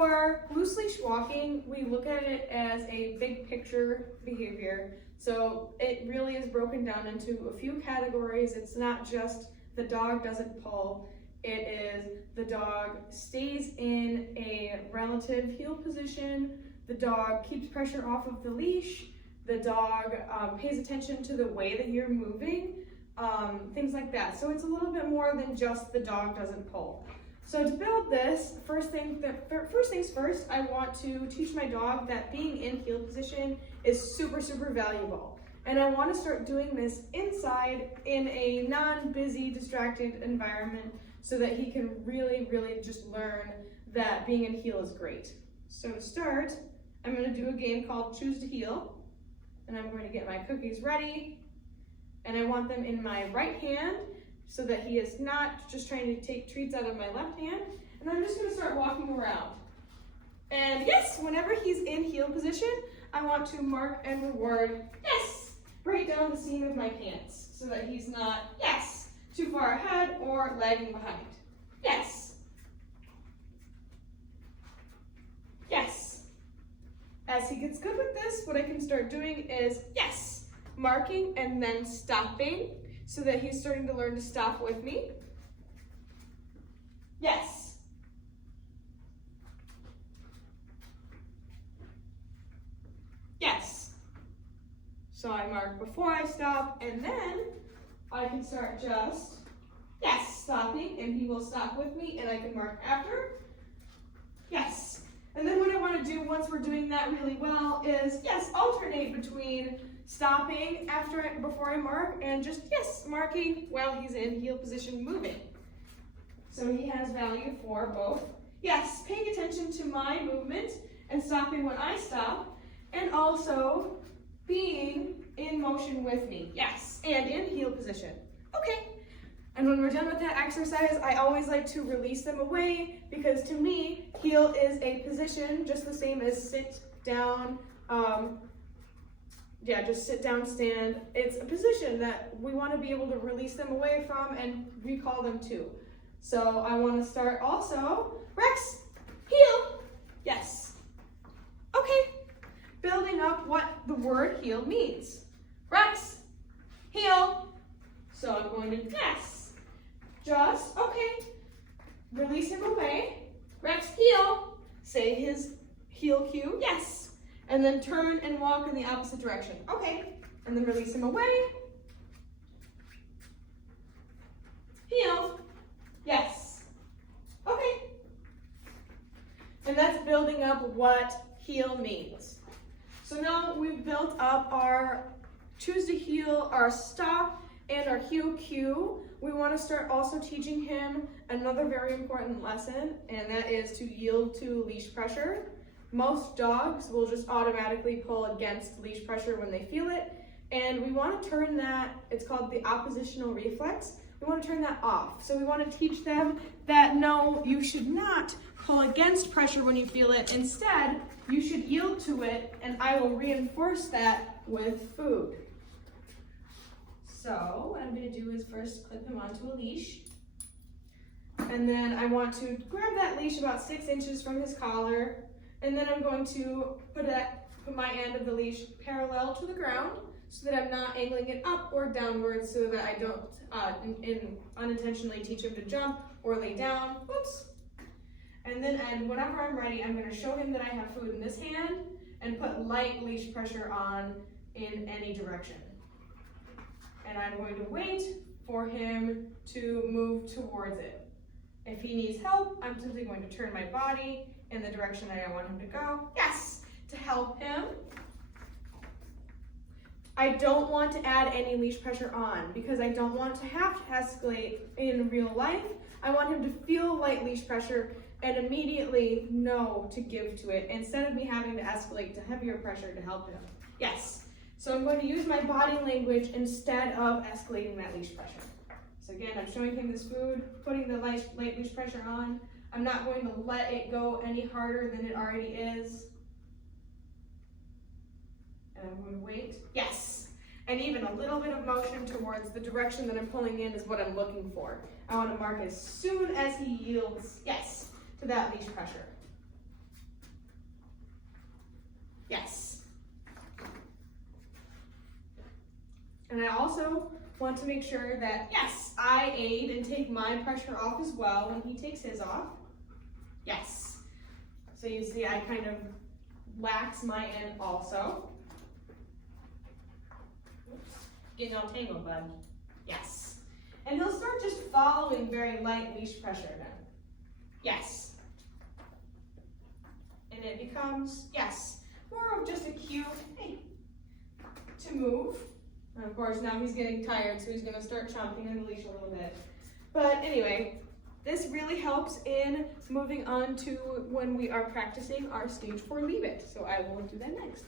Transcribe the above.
For loose leash walking, we look at it as a big picture behavior. So it really is broken down into a few categories. It's not just the dog doesn't pull. It is the dog stays in a relative heel position. The dog keeps pressure off of the leash. The dog pays attention to the way that you're moving, things like that. So it's a little bit more than just the dog doesn't pull. So to build this, first things first, I want to teach my dog that being in heel position is super, super valuable. And I want to start doing this inside in a non-busy, distracted environment so that he can really, really just learn that being in heel is great. So to start, I'm going to do a game called Choose to Heel. And I'm going to get my cookies ready. And I want them in my right hand so that he is not just trying to take treats out of my left hand. And I'm just going to start walking around. And yes, whenever he's in heel position, I want to mark and reward, yes, right down the seam of my pants so that he's not, yes, too far ahead or lagging behind. Yes. Yes. As he gets good with this, what I can start doing is, yes, marking and then stopping so that he's starting to learn to stop with me. Yes. Yes. So I mark before I stop, and then I can start just, yes, stopping, and he will stop with me, and I can mark after. Yes. And then what I want to do once we're doing that really well is, yes, alternate between stopping before I mark and just, yes, marking while he's in heel position moving. So he has value for both, yes, paying attention to my movement and stopping when I stop, and also being in motion with me, yes, and in heel position. Okay. And when we're done with that exercise, I always like to release them away because to me, heel is a position just the same as sit down, just sit down, stand. It's a position that we want to be able to release them away from and recall them to. So I want to start also, Rex, heel, yes. Okay, building up what the word heel means. Rex, heel. So I'm going to, yes. Just, okay, release him away. Rex, heel. Say his heel cue, yes. And then turn and walk in the opposite direction. Okay, and then release him away. Heel, yes. Okay. And that's building up what heel means. So now we've built up our choose to heel, our stop, and our heel cue. We want to start also teaching him another very important lesson, and that is to yield to leash pressure. Most dogs will just automatically pull against leash pressure when they feel it, and we want to turn that, it's called the oppositional reflex, we want to turn that off. So we want to teach them that no, you should not pull against pressure when you feel it. Instead, you should yield to it, and I will reinforce that with food. So what I'm going to do is first clip him onto a leash. And then I want to grab that leash about 6 inches from his collar. And then I'm going to put my end of the leash parallel to the ground so that I'm not angling it up or downwards so that I don't unintentionally teach him to jump or lay down. Whoops. And then whenever I'm ready, I'm going to show him that I have food in this hand and put light leash pressure on in any direction. And I'm going to wait for him to move towards it. If he needs help, I'm simply going to turn my body in the direction that I want him to go. Yes, to help him. I don't want to add any leash pressure on because I don't want to have to escalate in real life. I want him to feel light leash pressure and immediately know to give to it instead of me having to escalate to heavier pressure to help him. Yes. So I'm going to use my body language instead of escalating that leash pressure. So again, I'm showing him this food, putting the light leash pressure on. I'm not going to let it go any harder than it already is. And I'm going to wait. Yes. And even a little bit of motion towards the direction that I'm pulling in is what I'm looking for. I want to mark as soon as he yields, yes, to that leash pressure. Yes. And I also want to make sure that, yes, I aid and take my pressure off as well when he takes his off. Yes. So you see I kind of lax my end also. Oops. Getting all tangled, bud. Yes. And he'll start just following very light leash pressure now. Yes. And it becomes, yes, more of just a cue, hey, to move. And of course, now he's getting tired, so he's going to start chomping on the leash a little bit. But anyway, this really helps in moving on to when we are practicing our stage 4 leave it. So I will do that next.